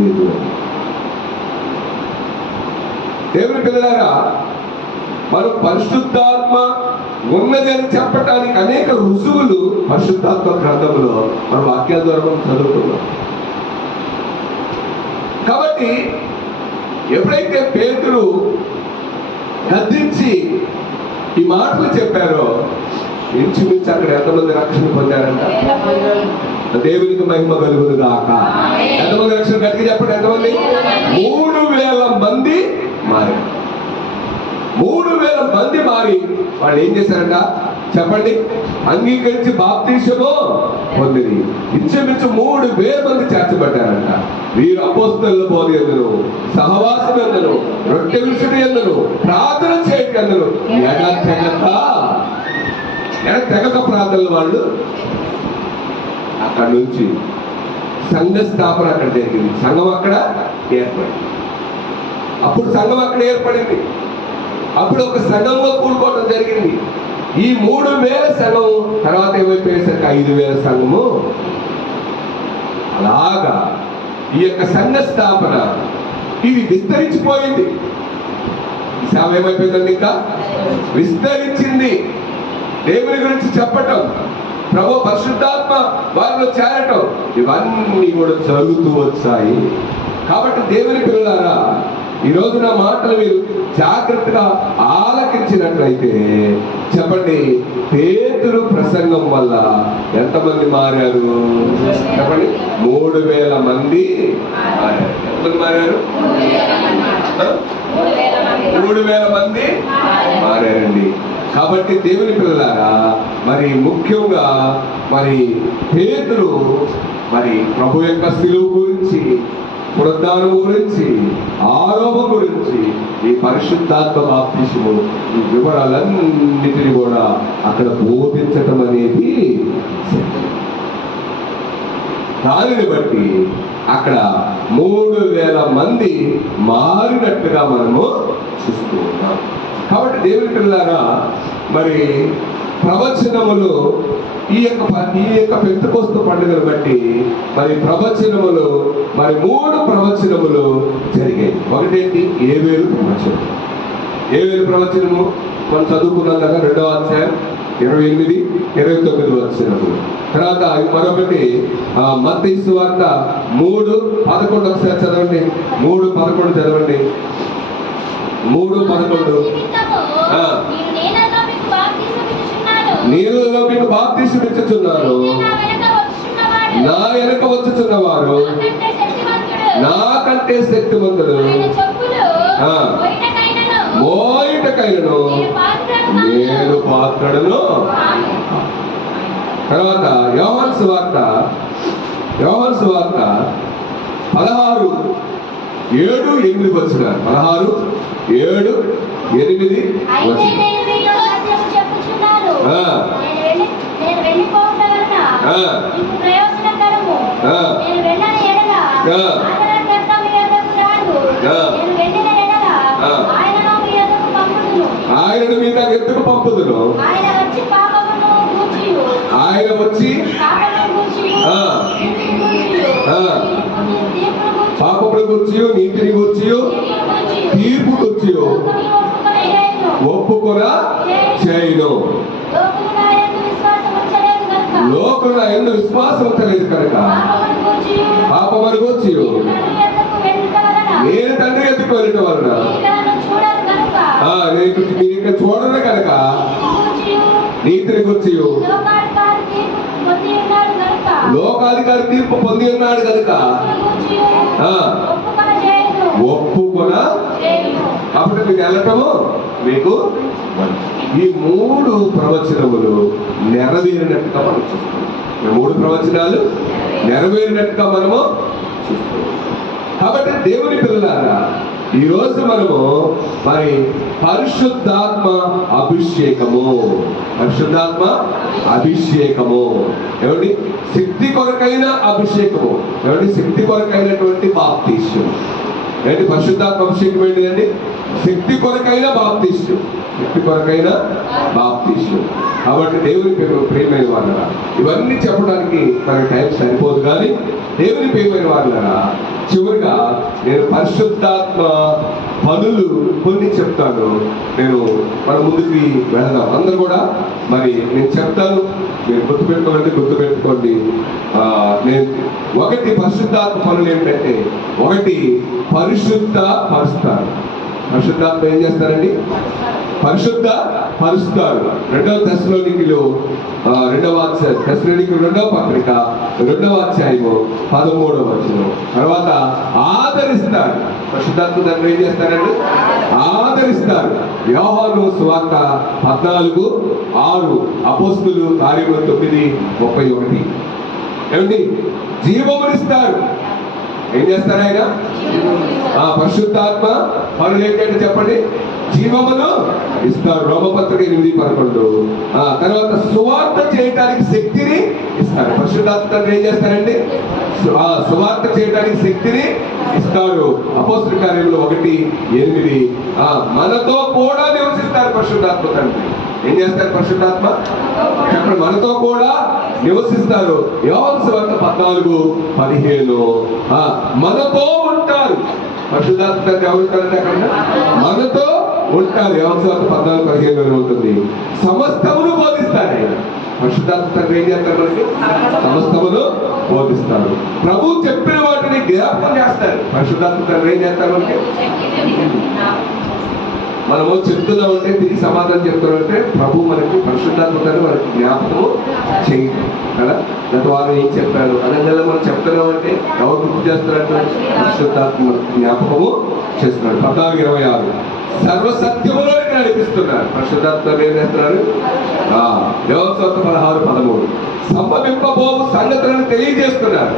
లేదు. దేవుని పిల్లలారా, మనం పరిశుద్ధాత్మ ఉన్నదని చెప్పటానికి అనేక రుజువులు పరిశుద్ధాత్మ గ్రంథంలో మన వాక్యాల ద్వారా మనం చదువుతున్నాం. కాబట్టి ఎప్పుడైతే పేతురు గద్దించి ఈ మాటలు చెప్పారో ఇంచుమించు అక్కడ ఎంతమంది రక్షణ పొందారంట? దేవునికి మహిమ కలుగును గాక. ఎంతమంది రక్షణ గట్టిగా చెప్పండి. ఎంతమంది? 3000 మంది మారారు. 3000 మంది మారి వాళ్ళు ఏం చేశారంట చెప్పండి? అంగీకరించి బాప్తిస్మము పొందిరి. ఇంచుమించు 3000 మంది చేర్చబడ్డారంట. వీరు అపోస్తలుల బోధ యందును, సహవాసం యందును, రొట్టె విసుడు యందును, ప్రార్థన చేయటం యందును తెగక ప్రార్థనలు వాళ్ళు. అక్కడ నుంచి సంఘ స్థాపన అక్కడ జరిగింది. సంఘం అక్కడ ఏర్పడింది. అప్పుడు సంఘం అక్కడ ఏర్పడింది. అప్పుడు ఒక సంఘంలో కూడుకోవడం జరిగింది. ఈ 3000 సంఘం తర్వాత ఏమైపోయేసరికి 5000 సంఘము. అలాగా ఈ యొక్క సంఘ స్థాపన ఇది విస్తరించిపోయింది. ఈ సేవ ఏమైపోయిందండి? ఇంకా విస్తరించింది. దేవుని గురించి చెప్పటం, ప్రభు పరిశుద్ధాత్మ వారిలో చేరటం, ఇవన్నీ కూడా జరుగుతూ వచ్చాయి. కాబట్టి దేవుని పిల్లలారా, ఈ రోజు నా మాటలు మీరు జాగ్రత్తగా ఆలకించినట్లయితే చెప్పండి, పేతురు ప్రసంగం వల్ల ఎంతమంది మారారు చెప్పండి? 3000 మంది మారారు. ఎంతమంది మారారు? 3000 మంది మారారండి. కాబట్టి దేవుని పిల్లలారా, మరి ముఖ్యంగా మరి పేతురు మరి ప్రభు యొక్క శిలువ గురించి పునరుద్ధానం గురించి, ఆరోపణ గురించి, ఈ పరిశుద్ధాత్మ బాప్తిసము ఈ వివరాలన్నిటిని కూడా అక్కడ బోధించటం అనేది దానిని బట్టి అక్కడ 3000 మంది మారినట్టుగా మనము చూస్తూ ఉన్నాం. కాబట్టి దేవుని పిల్లారా, మరి ప్రవచనములు ఈ యొక్క పెంతెకోస్తు పండుగను బట్టి మరి ప్రవచనములు మరి 3 ప్రవచనములు జరిగాయి. ఒకటేంటి? ఏబేలు ప్రవచనం. ఏబేలు ప్రవచనము మనం చదువుకున్నాం కదా, 2వ అధ్యాయం 28, 29 వచనములు. తర్వాత మరొకటి మత్తయి సువార్త 3:11 ఒకసారి చదవండి. 3:11 చదవండి. 3:11 నీళ్ళలో మీకు బాప్తిసం ఇచ్చుచున్నాను, నా వెనక వచ్చుచున్నవారు నాకంటే శక్తిమంతుడు, మోయుటకైనను నేను పాత్రుడను. తర్వాత యోహాను సువార్త 16:7-8 వచనాలు. 16:7-8 వచనాలు. ఆయనను మీ దగ్గర ఎందుకు పంపుదును? ఆయన వచ్చి పాపమును గూర్చి, నీతిని గూర్చి, తీర్పు గూర్చి ఒప్పుకొన చేయును. లోకులు నా యందు విశ్వాసం ఉంచలేదు కనుక పాపమును గూర్చి నేను తండ్రి ఎత్తుకు వెళ్ళటం వలన మీరు ఇక్కడ చూడరు కనుక నీతిని గూర్చి లోకాధికారి తీర్పు పొంది ఉన్నాడు కనుక ఒప్పుకొన. కాబట్టి మీరు వెళ్ళటము మీకు ఈ 3 ప్రవచనములు నెరవేరినట్టుగా మనం చూస్తాం. 3 ప్రవచనాలు నెరవేరినట్టుగా మనము చూస్తాం. కాబట్టి దేవుని పిల్లలారా, ఈరోజు మనము మరి పరిశుద్ధాత్మ అభిషేకము ఏమండి? శక్తి కొరకైన అభిషేకము ఏమండి? శక్తి కొరకైనటువంటి బాప్తిసం ఏంటి? పరిశుద్ధాత్మ అభిషేకం ఏంటిదండి? శక్తి కొరకైన బాప్తిసం. కాబట్టి దేవుని ప్రియమైన వాళ్ళరా, ఇవన్నీ చెప్పడానికి మనకి టైం సరిపోదు. కానీ దేవుని ప్రియమైన వాళ్ళరా, చివరిగా నేను పరిశుద్ధాత్మ పనులు కొన్ని చెప్తాను. మన ముందుకి వెళదాం. అందరూ కూడా మరి నేను చెప్తాను, మీరు గుర్తుపెట్టుకోండి. నేను ఒకటి పరిశుద్ధాత్మ పనులు ఏంటంటే, ఒకటి పరిశుద్ధపరుస్తారు. పరిశుద్ధాత్మ ఏం చేస్తారండి? పరిశుద్ధ పరుస్తారు. 2వ తెస్సలోనికీయులు 2వ పత్రిక 2వ అధ్యాయము 13వ వచనం. తర్వాత ఆదరిస్తారు. పరిశుద్ధాత్మ దాన్ని ఏం చేస్తారండి? ఆదరిస్తారు. యోహాను సువార్త 14:6, అపోస్తలుల కార్యములు 9:31. ఏమండి? జీవమునిస్తారు. ఏం చేస్తారు ఆయన? పరిశుద్ధాత్మ పనులు ఏంటంటే చెప్పండి? జీవమును ఇస్తారు. రోమపత్రిక 8:11. తర్వాత సువార్త చేయడానికి శక్తిని ఇస్తారు. పరిశుద్ధాత్మ ఏం చేస్తారండి? సువార్త చేయడానికి శక్తిని ఇస్తారు. అపోస్తలుల కార్యములు 1:8. మనతో కూడా నివసిస్తారు పరిశుద్ధాత్మ తండ్రి. ఏం చేస్తారు పరిశుద్ధాత్మ? చెప్పండి, మనతో కూడా నివసిస్తారు. యోహాను సువార్త 14:15. మనతో ఉంటారు. పరిశుద్ధాత్మ తండ్రి ఎవరు ఉంటారంటే అక్కడ మనతో ఉంటారు. యోహాను సువార్త 14:15 ఉంటుంది. సమస్తమును బోధిస్తారు. పరిశుద్ధాత్మ తండ్రి ఏం చేస్తారు? సమస్తమును బోధిస్తారు. ప్రభు చెప్పిన వాటిని జ్ఞాపకం చేస్తారు. పరిశుద్ధాత్మ తండ్రి ఏం చేస్తారు? మనము చెప్తున్నామంటే తిరిగి సమాధానం చెప్తున్నామంటే ప్రభు మనకి పరిశుద్ధాత్మని మనకి జ్ఞాపకము చేయండి కదా. గత వారం ఏం చెప్పారు అనగా మనం చెప్తున్నామంటే ఎవరు గుర్తు చేస్తారంటే పరిశుద్ధాత్మ జ్ఞాపకము చేస్తున్నాడు. 14:26 సర్వసత్యములోకి నడిపిస్తున్నారు. పరిశుద్ధాత్మ ఏం చేస్తున్నారు? యోహాను 16:13 సంభవింపబోవు సంగతులను తెలియజేస్తున్నారు.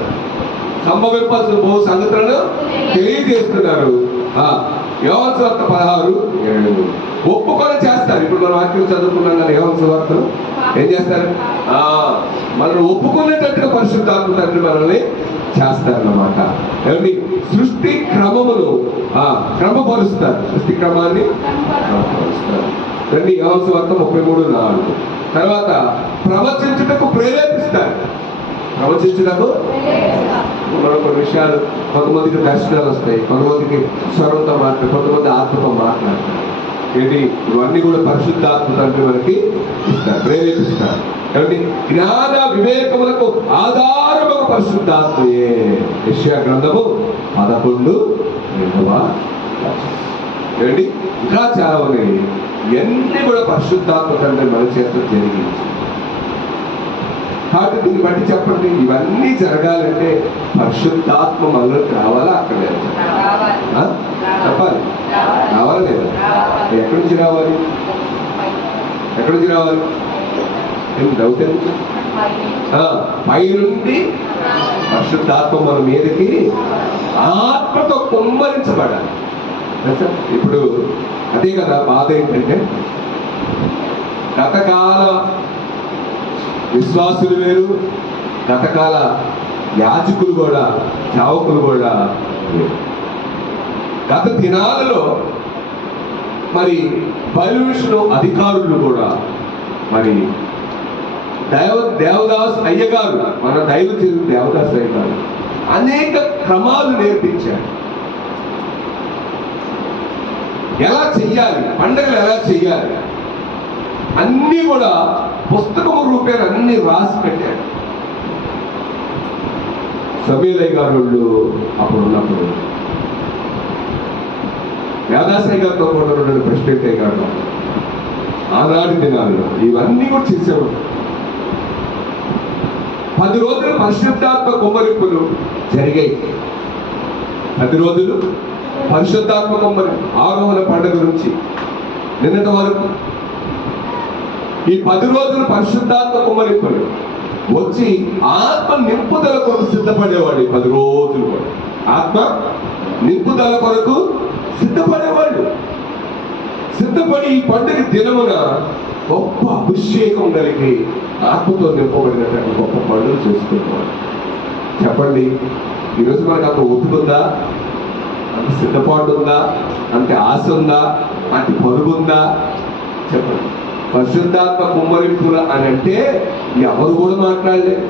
సంభవింపాల్సిన బహు సంగతులను తెలియజేస్తున్నారు. యోహాను సువార్త 16:7 ఒప్పుకొని చేస్తారు. ఇప్పుడు మన వాక్యం చదువుకున్నాం కదా, యోహాను సువార్తలు ఏం చేస్తారు? మనల్ని ఒప్పుకునేటట్టుగా పరిశుద్ధాత్మ తండ్రి మనల్ని చేస్తారన్నమాట. ఏమండి? సృష్టి క్రమమును క్రమపరుస్తారు. సృష్టి క్రమాన్ని క్రమపరుస్తారు. రండి, యోహాను సువార్త 33:4. తర్వాత ప్రవచించుటకు ప్రేరేపిస్తారు. ప్రవచించుటకు మనం కొన్ని విషయాలు, కొంతమందికి దర్శనాలు వస్తాయి, కొంతమందికి స్వరంతో మాట్లాడు, కొంతమంది ఆత్మతో మాట్లాడతారు. ఏంటి? ఇవన్నీ కూడా పరిశుద్ధాత్మ తండ్రి మనకి ఇస్తారు, ప్రేరేపిస్తారు. కాబట్టి జ్ఞాన వివేకములకు ఆధారము పరిశుద్ధాత్మయే. యెషయా గ్రంథము 11:2. ఏంటి? ఇంకా చాలా ఉన్నాయి. ఇవన్నీ కూడా పరిశుద్ధాత్మ తండ్రి మన చేత జరిగింది. కాబట్టి దీన్ని బట్టి చెప్పండి, ఇవన్నీ జరగాలంటే పరిశుద్ధాత్మ మనలోకి రావాలా? అక్కడ చెప్పాలి, రావాలా లేదా? ఎక్కడి నుంచి రావాలి? ఎక్కడి నుంచి రావాలి? ఏం డౌట్ ఎందుకు? పై నుండి పరిశుద్ధాత్మ మన మీదకి ఆత్మతో కుమ్మరించబడాలి. ఇప్పుడు అదే కదా బాధ ఏంటంటే, గతకాల విశ్వాసులు వేరు, గతకాల యాజకులు కూడా, సేవకులు కూడా వేరు. గత దినాలలో మరి బైబిల్ అధికారులు కూడా, మరి దేవదాస్ అయ్య గారు, మన దైవ చెరువు దేవదాస్ అయ్య గారు అనేక క్రమాలు నేర్పించారు. ఎలా చెయ్యాలి, పండుగలు ఎలా చెయ్యాలి అన్నీ కూడా పుస్తకము రూపేణ అన్ని రాసి పెట్టాడు. సమీలయ్య గారు అప్పుడు ఉన్నప్పుడు యాదాసయ్య గారితో కూడా రెండు ప్రెసిడెంట్ అయ్య గారు ఆనాటి దినాల్లో ఇవన్నీ కూడా చేసేవారు. 10 రోజులు పరిశుద్ధాత్మ కుమ్మరింపులు జరిగాయి. 10 రోజులు పరిశుద్ధాత్మ కుమ్మరింపు, ఆరోహణ పండుగ నుంచి నిన్నటి వరకు ఈ 10 రోజులు పరిశుద్ధాత్మ కుమ్మరింపులు వచ్చి ఆత్మ నింపుదల కొరకు సిద్ధపడేవాడు. 10 రోజులు కూడా ఆత్మ నింపుదల కొరకు సిద్ధపడేవాళ్ళు. సిద్ధపడి ఈ పండుగ దినమున గొప్ప అభిషేకం కలిగి ఆత్మతో నింపబడినటువంటి గొప్ప పండుగ చేసుకునేవాడు. చెప్పండి, ఈరోజు మనకు అంత ఒప్పుకుందా? అంత సిద్ధపాటు ఉందా? అంత ఆశ ఉందా? అంత పరుగుందా? చెప్పండి. పరిశుద్ధాత్మ కుమ్మరింపుల అని అంటే ఎవరు కూడా మాట్లాడలేదు.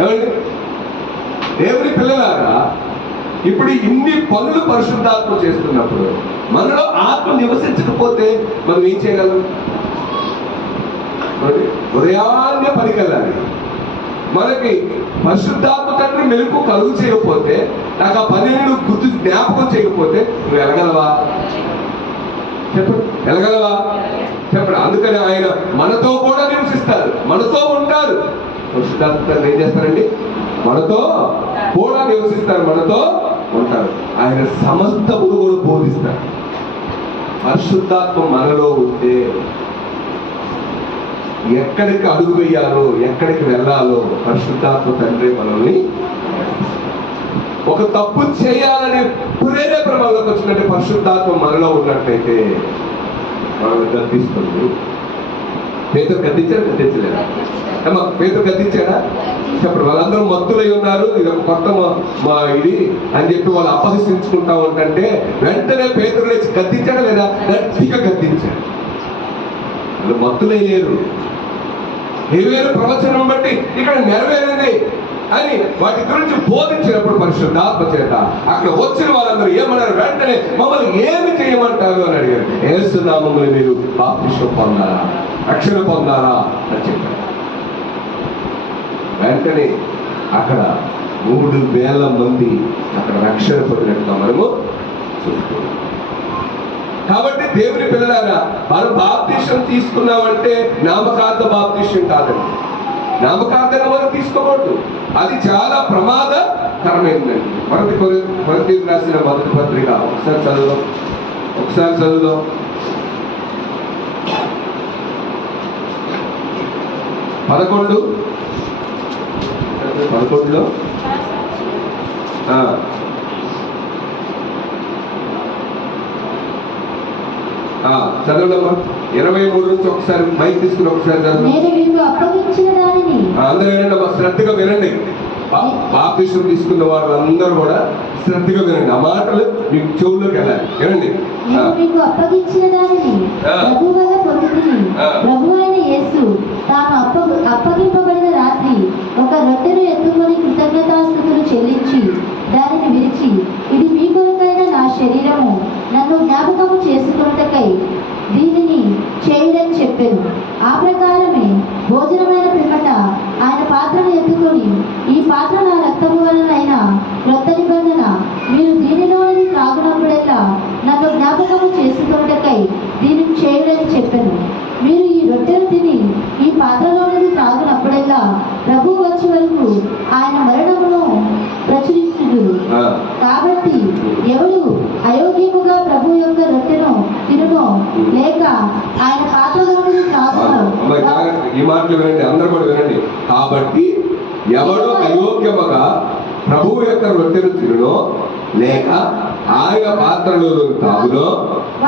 ఏమండి? దేవుని పిల్లలారా, ఇప్పుడు ఇన్ని పనులు పరిశుద్ధాత్మ చేస్తున్నప్పుడు మనలో ఆత్మ నివసించకపోతే మనం ఏం చేయగలం? ఉదయాన్నే పనికెళ్ళాలి. మనకి పరిశుద్ధాత్మ తండ్రి మెలకు కలుగు చేయకపోతే, నాకు ఆ పని గుర్తు జ్ఞాపకం చేయకపోతే నువ్వు వెళ్ళగలవా? చెప్పండి, వెళ్ళగలవా? చెప్పండి. అందుకని ఆయన మనతో కూడా నివసిస్తారు, మనతో ఉంటారు. పరిశుద్ధాత్మ తండ్రి ఏం చేస్తారండి? మనతో కూడా నివసిస్తారు, మనతో ఉంటారు. ఆయన సమస్తము కూడా బోధిస్తారు. పరిశుద్ధాత్మ మనలో ఉంటే ఎక్కడికి అడుగు వేయాలో, ఎక్కడికి వెళ్ళాలో పరిశుద్ధాత్మ తండ్రి మనల్ని, ఒక తప్పు చేయాలని ప్రేరేపణ మనలోకి వచ్చినట్టు పరిశుద్ధాత్మ మనలో ఉన్నట్లయితే మనల్ని గద్దిస్తుంది. పేతురు గద్దించాడా? గద్దించలేదా? పేతురు గద్దించాడా? చెప్పండి. వాళ్ళందరూ మత్తులై ఉన్నారు, ఇది ఒక కొత్త ఇది అని చెప్పి వాళ్ళు అపహసించుకుంటా ఉంటే వెంటనే పేతురు లేచి గద్దించాడా లేదా? గట్టిగా గద్దించాడు. వాళ్ళు మత్తులై లేరు. నెరవేరు ప్రవచనం బట్టి ఇక్కడ నెరవేరింది అని వాటి గురించి బోధించినప్పుడు పరిశుద్ధాత్మ చేత అక్కడ వచ్చిన వాళ్ళందరూ ఏమన్నారు? వెంటనే మమ్మల్ని ఏమి చేయమంటారు అని అడిగారు. యేసు నామములో మీరు బాప్తిస్మం పొందారా, రక్షణ పొందారా అని చెప్పారు. వెంటనే అక్కడ 3,000 మంది అక్కడ రక్షణ పొందినట్టుగా మనము చూస్తున్నాం. కాబట్టి దేవుని పిల్లలారా, మనం బాప్తిస్మం తీసుకున్నామంటే నామకార్థ బాప్తిస్మం కాదండి. నామకార్థంగా మనం తీసుకోకూడదు, అది చాలా ప్రమాదకరమైందండి. కొరింథీయులకు రాసిన మొదటి పత్రిక ఒకసారి చదువుదాం. 11లో చదవడమ్మా. 23 నుంచి ఒకసారి మైక్ తీసుకుని ఒకసారి చదవండి. నేను మీకు అప్పగించిన దానిని అందరూ వినండి అమ్మా, శ్రద్ధగా వినండి. బాప్తిసం తీసుకున్న వాళ్ళందరూ కూడా శ్రద్ధగా వినండి. ఆ మాటలు మీకు చెవుల్లోకి వెళ్ళాలి. వినండి. నేను మీకు అప్పగించిన దానిని ప్రభు వల్ల పొందుకుని ప్రభు అయిన యేసు తాను అప్పగింపబడిన రాత్రి ఒక రొట్టెను ఎత్తుకొని కృతజ్ఞతాస్తుతులు చెల్లించి దానిని విరిచి, ఇది మీ కొరకైన నా శరీరము, నన్ను జ్ఞాపకము చేసుకొనుటకై దీనిని చేయుడని చెప్పాను. ఆ ప్రకారమే భోజనమైన పిమ్మట ఆయన పాత్రను ఎత్తుకొని, ఈ పాత్ర నా రక్తము వలనైన క్రొత్త నిబంధన, మీరు దీనిలోని త్రాగునప్పుడల్లా నన్ను జ్ఞాపకము చేసుకొనుటకై దీనిని చేయుడని చెప్పాను. మీరు ఈ రొట్టెను తిని ఈ పాత్రలోనిది త్రాగునప్పుడల్లా ప్రభు వచ్చే వరకు ఆయన మరణమును ప్రచురించుదురు. కాబట్టి ఎవడు అయోగ్యముగా ప్రభు యొక్క రొట్టెను తినునో లేక ఆయన పాత్రలోనిది త్రాగునో. ఈ మాటలు వినండి, అందరూ కూడా వినండి. కాబట్టి ఎవడు అయోగ్యముగా ప్రభువు యొక్క రొట్టెను తినునో లేక ఆయన పాత్రలో తాగునో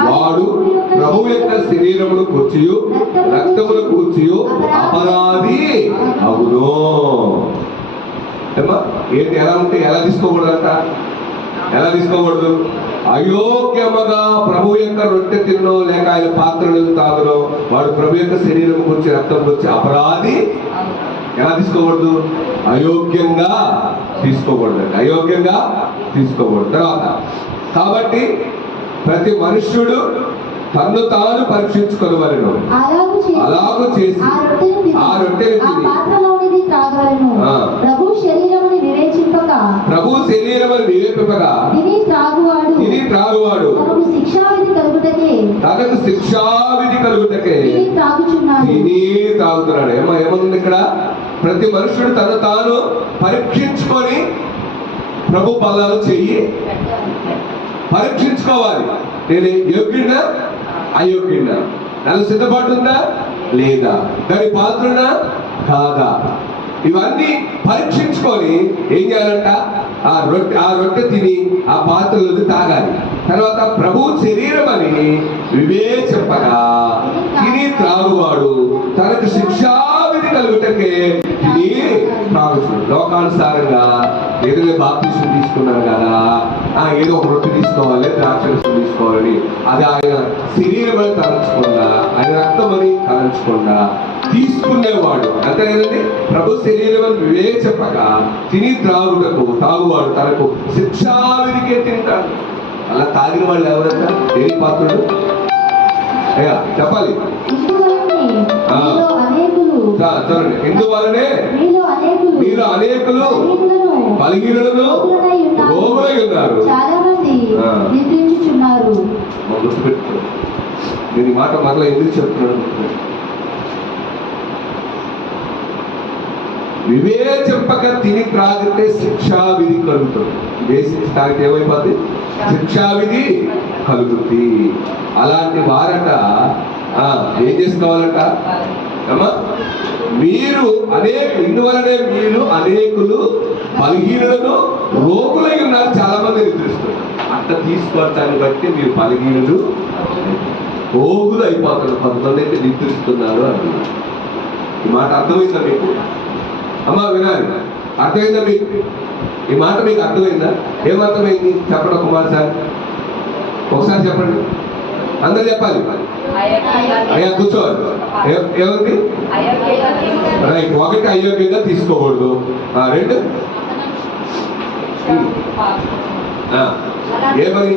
వాడు ప్రభు యొక్క శరీరమును కూర్చియు రక్తమును కూర్చియు అపరాధి అవును. ఏంటి, ఎలా ఉంటే ఎలా తీసుకోకూడదంట? ఎలా తీసుకోకూడదు? అయోగ్యముగా ప్రభు యొక్క రొట్టె తినో లేక ఆయన పాత్రను తాగునో వాడు ప్రభు యొక్క శరీరం గురించి రక్తం గురించి అపరాధి. ఎలా తీసుకోకూడదు? అయోగ్యంగా తీసుకోకూడదు. అయోగ్యంగా తీసుకోకూడదు. తర్వాత కాబట్టి ప్రతి మనుష్యుడు తన్ను తాను పరీక్షించుకోవలను. అలాగూ చేసి ఆ రొట్టెను తిని ప్రభు శరీరముని వివేచింపక తిని త్రాగువాడు తనకు శిక్షావిధి కలుగుటకే తిని త్రాగుతున్నాడు. ఏముంది ఇక్కడ? ప్రతి మనుషుడు తను తాను పరీక్షించుకొని ప్రభు పాదాలు చెయ్యి పరీక్షించుకోవాలి. నేను యోగ్యుడా అయోగ్యుడా, నాకు సిద్ధపాటు ఉందా లేదా, దాని పాత్రనా కాదా, ఇవన్నీ పరీక్షించుకొని ఏం చేయాలంట? ఆ రొట్టె తిని ఆ పాత్రలో తాగాలి. తర్వాత ప్రభు శరీరం అని వివేచింపగా తిని త్రాగువాడు తనకు శిక్షావిధి కలుగుటకే తిని త్రాగుతాడు. లోకానుసారంగా ఏదైనా బాప్తిసం తీసుకున్నారు కదా, ఏదో ఒక రొట్టె తీసుకోవాలి, ద్రాక్షరసం తీసుకోవాలని, అది ఆయన శరీరం అని తలంచకుండా ఆయన రక్తం అని తలంచకుండా తీసుకునేవాడు. అంతే కదండి. ప్రభు శరీరం అని వివేచింపక తిని తాగువాడు తనకు శిక్షావిధికే తింటాడు. అలా తాగిన వాళ్ళు ఎవరంట? దేని పాత్రుడు? అయ్యా చెప్పాలి. ఎందువలనే మీరు అనేకులు బలహీనులను రోగులై ఉన్నారు. గుర్తుపెట్టుకో, నేను ఈ మాట మరలా ఎందుకు చెప్తున్నాను? వివేచింపక తిని త్రాగితే శిక్షావిధి కలుగుతుంది. వేసి తాగితే ఏమైపోద్ది? శిక్షావిధి కలుగుతుంది. అలాంటి వారట ఏం చేసుకోవాలట? మీరు ఇందువలనే మీరు అనేకులు బలహీనులను రోగులై ఉన్నారు. చాలా మంది నిద్రిస్తున్నారు. అట్లా తీసుకోవటాన్ని బట్టి మీరు బలహీనులు రోగులు అయిపోతారు. కొంతమంది అయితే నిద్రిస్తున్నారు అంటున్నారు. ఈ మాట అర్థమైందా మీకు? అమ్మా వినాలి, అర్థమైందా మీకు? ఈ మాట మీకు అర్థమైందా? ఏమర్థమైంది చెప్పండి కుమార్ సార్, ఒకసారి చెప్పండి. అందరు చెప్పాలి. అయ్యా కూర్చోవాలి. ఏమంది? రైట్. ఒకటి అయోగ్యంగా తీసుకోకూడదు. రెండు ఏమని?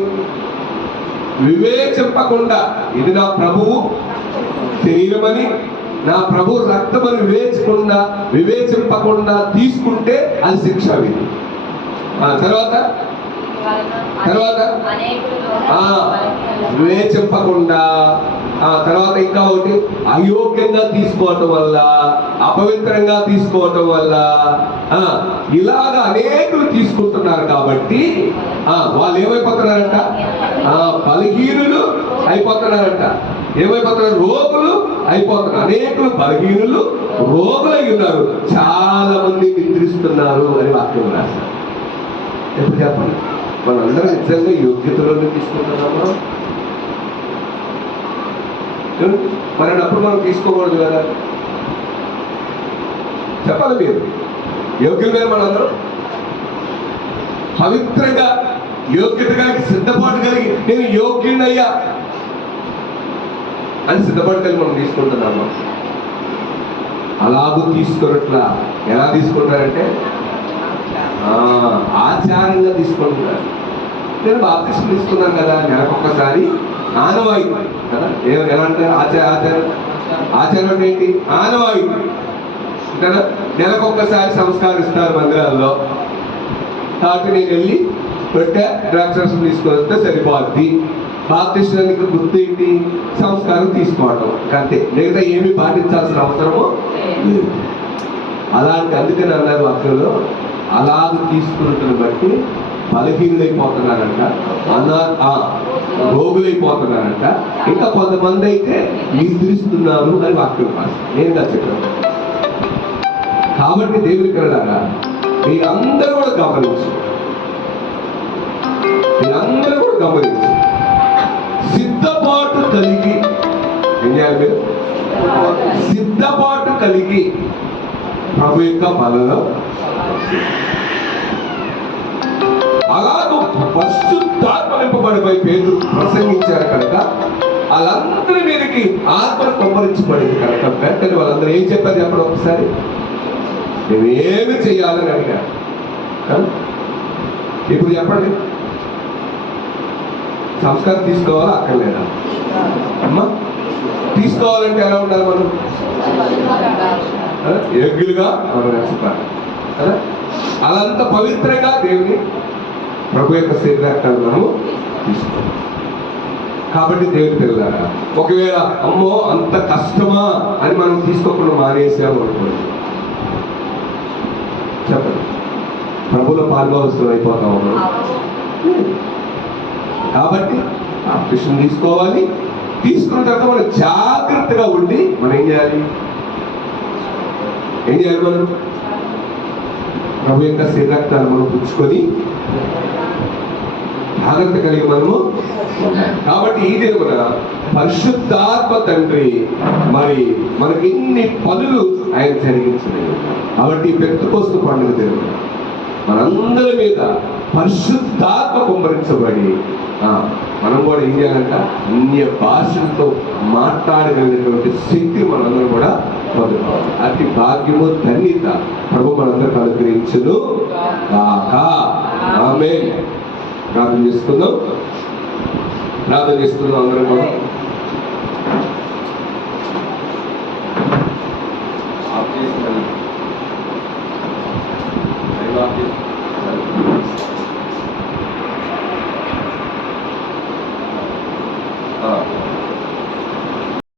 వివేచింపకుండా ఇది నా ప్రభువు శరీరమని నా ప్రభు రక్తమని వివేచింపకుండా తీసుకుంటే అది శిక్షావిధి. తర్వాత వివేచింపకుండా తర్వాత ఇంకా ఒకటి అయోగ్యంగా తీసుకోవటం వల్ల, అపవిత్రంగా తీసుకోవటం వల్ల ఇలాగా అనేకులు తీసుకుంటున్నారు. కాబట్టి వాళ్ళు ఏమైపోతున్నారంట? బలహీనులు అయిపోతున్నారంట. ఏమైపోతున్నారు? రోగులు అయిపోతున్నారు. అనేకులు బలహీనులు రోగులై ఉన్నారు, చాలా మంది నిద్రిస్తున్నారు అని వాక్యం రాశారు. ఎప్పుడు చెప్పండి, మనందరం నిజంగా యోగ్యతలోనే తీసుకుంటున్నామా? మరి అప్పుడు మనం తీసుకోకూడదు కదా, చెప్పాలి మీరు. యోగ్యులు వేరు మనందరం, పవిత్రంగా యోగ్యత కలిగి సిద్ధపాటు కలిగి నేను యోగ్యునయ్యా అని సిద్ధపాటు కలిగి మనం తీసుకుంటున్నామా? అలాగూ తీసుకున్నట్లా ఎలా తీసుకుంటారంటే ఆచారంగా తీసుకుంటున్నారు. నేను బాప్తిస్మం తీసుకున్నాను కదా, నెలకొక్కసారి ఆనవాయి కదా, ఎలా అంటారు ఆచారం అంటే ఏంటి? ఆనవాయి కదా, నెలకొక్కసారి సంస్కరిస్తారు మందిరాల్లో. కాబట్టి నేను వెళ్ళి పెట్టే ద్రాక్షరసం తీసుకొస్తే సరిపోద్ది. బాప్తిస్మానికి గుర్తు ఏంటి? సంస్కారం తీసుకోవటం అంతే, మిగతా ఏమీ పాటించాల్సిన అవసరము లేదు. అలాంటి అందుకని అన్నారు వాక్యంలో, అలాగ తీసుకున్నట్టుని బట్టి బలహీనులైపోతున్నారంట, రోగులైపోతున్నారంట, ఇంకా కొంతమంది అయితే నిద్రిస్తున్నారు అని వాక్యం రాసి నేనుగా చెప్పాను. కాబట్టి దేవుని పిల్లలారా, మీరందరూ కూడా గమనించు, సిద్ధపాటు కలిగి ఏం చేయాలి మీరు? సిద్ధపాటు కలిగి ప్రభు యొక్క బలలో అలాగూ పరిశుద్ధాత్మ నింపబడిపోయి పేదలు ప్రసంగించారు కనుక వాళ్ళందరి మీదకి ఆత్మ కుమ్మరించబడింది కనుక వెంటనే వాళ్ళందరూ ఏం చెప్పారు చెప్పడం ఒకసారి? మేమేమి చెయ్యాలని అడిగారు. ఇప్పుడు చెప్పండి, సంస్కారం తీసుకోవాలా అక్కర్లేదా? అమ్మా, తీసుకోవాలంటే ఎలా ఉండాలి మనం? యోగ్యులుగా మనం నచ్చుతారు కదా, అదంతా పవిత్రంగా దేవుని ప్రభు యొక్క శరీరాన్ని మనము తీసుకోవాలి. కాబట్టి దేవుని పిల్లలారా, ఒకవేళ అమ్మో అంత కష్టమా అని మనం తీసుకోకుండా మానేసాము అనుకోండి, చెప్పండి, ప్రభులో పాల్గొవలసిన అయిపోతాము. కాబట్టి బాప్తిస్మం తీసుకోవాలి. తీసుకున్న తర్వాత మనం జాగ్రత్తగా ఉండి మనం ఏం చేయాలి? మనం ప్రభు యొక్క శరీరాన్ని మనం పుచ్చుకొని జాగ్రత్త కలిగి మనము. కాబట్టి ఈ దినమున పరిశుద్ధాత్మ తండ్రి మరి మనకి ఎన్ని పనులు ఆయన జరిగించలేదు. కాబట్టి పెంతెకోస్తు పండుగ దినమున మనందరి మీద పరిశుద్ధాత్మ కుమ్మరించబడి మనం కూడా ఏం చేయాలంట? అన్య భాషలతో మాట్లాడగలిగినటువంటి శక్తి మనందరం కూడా పొందుకోవాలి. అతి భాగ్యము ధన్యత ప్రభు మనందరికి అనుగ్రహించును గాక. ఆమేన్. ప్రార్థన చేసుకుందాం అందరం కూడా.